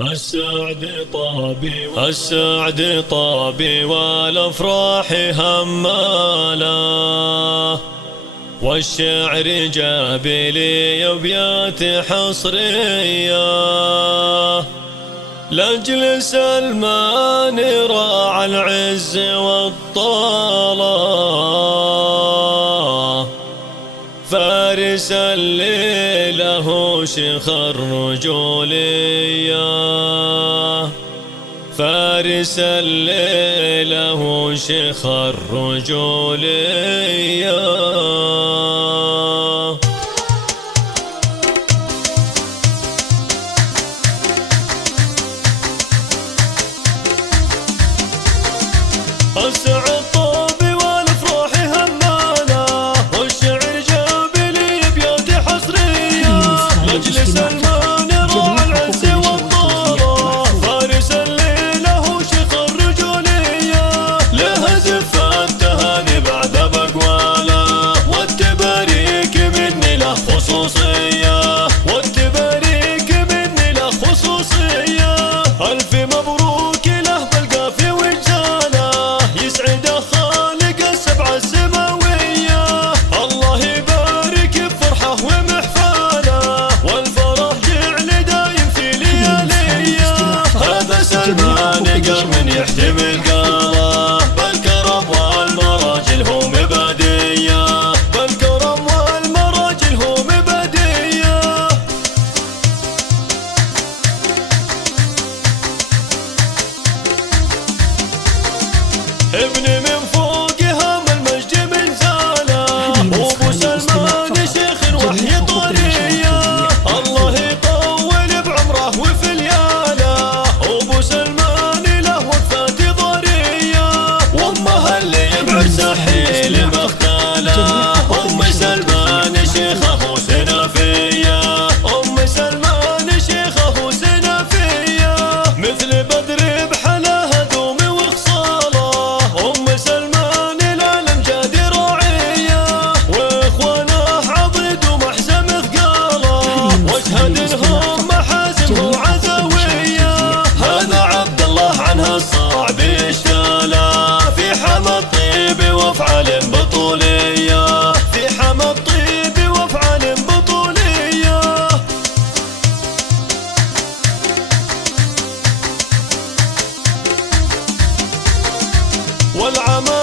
السعد طابي والافراح هماله، والشعر جاب لي ابيات حصريه لاجل سلمان راعى العز والطاله، فارس الليل له شيخ الرجوليه، فارس الليل له شيخ الرجوليه. السعد طابي والافراح هماله، والشعر جاب لي ابيات حصريه لاجل سلمان راعى العز والطاله، فارس الليل له شيخ الرجوليه، له زفه التهاني بعد بقواله، والتباريك مني له خصوصيه، والتباريك مني له خصوصيه. الف مبروك له بالقافيه وجاله، يسعد خالق السبع السماوية، الله يبارك بفرحه ومحفاله، والفرح جعل دايم في لياليه. هذا سلمان قام من يحتمل قاله، بالكرم والمراجل هو مباديه، بالكرم والمراجل هو مباديه. ابني من فوق هام المجد من زاله، وابو سلمان شيخ الوحي طريه، الله يطول بعمره وفي لياله، وابو سلمان له وقفات ضريه، وامه اللي بعرس حيل مختاله، ام سلمان شيخه سنافيه، ام سلمان شيخه سنافيه، مثل بدر بحلاها دوم وخصاله، ام سلمان الامجاد راعيه، واخوانه عضد ومحزم ثقاله، واشهد لهم محازم وعزاويه. هذا عبد الله عنها الصعب اشتاله، في حمى الطيب وافعال بطوليه، في حمى الطيب وافعال بطوليه. والعمى